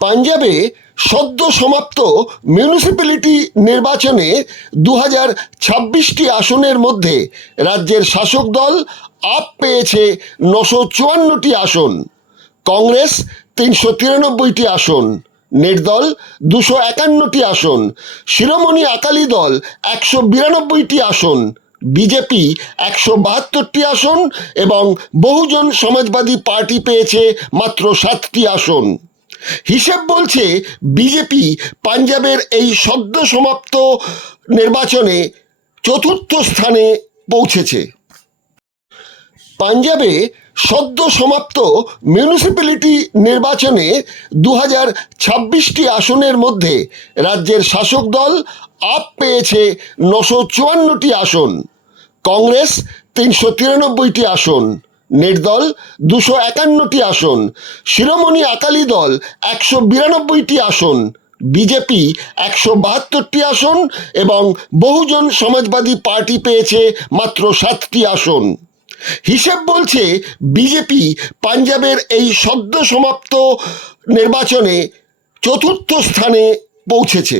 পাঞ্জাবে সদ্য সমাপ্ত মিউনিসিপ্যালিটি নির্বাচনে 2026টি আসনের মধ্যে রাজ্যের শাসক দল আপ পেয়েছে 954টি আসন, কংগ্রেস 393টি আসন, নির্দল 251টি আসন, শিরোমণি আকালি দল 192টি আসন, বিজেপি 172টি আসন এবং বহুজন সমাজবাদী পার্টি পেয়েছে মাত্র 7টি আসন। হিসেব বলছে বিজেপি পাঞ্জাবের এই সদ্য সমাপ্ত নির্বাচনে চতুর্থ স্থানে পৌঁছেছে। পাঞ্জাবে সদ্য সমাপ্ত মিউনিসিপ্যালিটি নির্বাচনে 2026টি আসনের মধ্যে রাজ্যের শাসক দল আপ পেয়েছে 954টি আসন, কংগ্রেস 393টি আসন, নির্দল 251টি আসন, শিরোমণি আকালি দল 192টি আসন, বিজেপি 172টি আসন এবং বহুজন সমাজবাদী পার্টি পেয়েছে মাত্র 7টি আসন। হিসেব বলছে বিজেপি পাঞ্জাবের এই সদ্য সমাপ্ত নির্বাচনে চতুর্থ স্থানে পৌঁছেছে।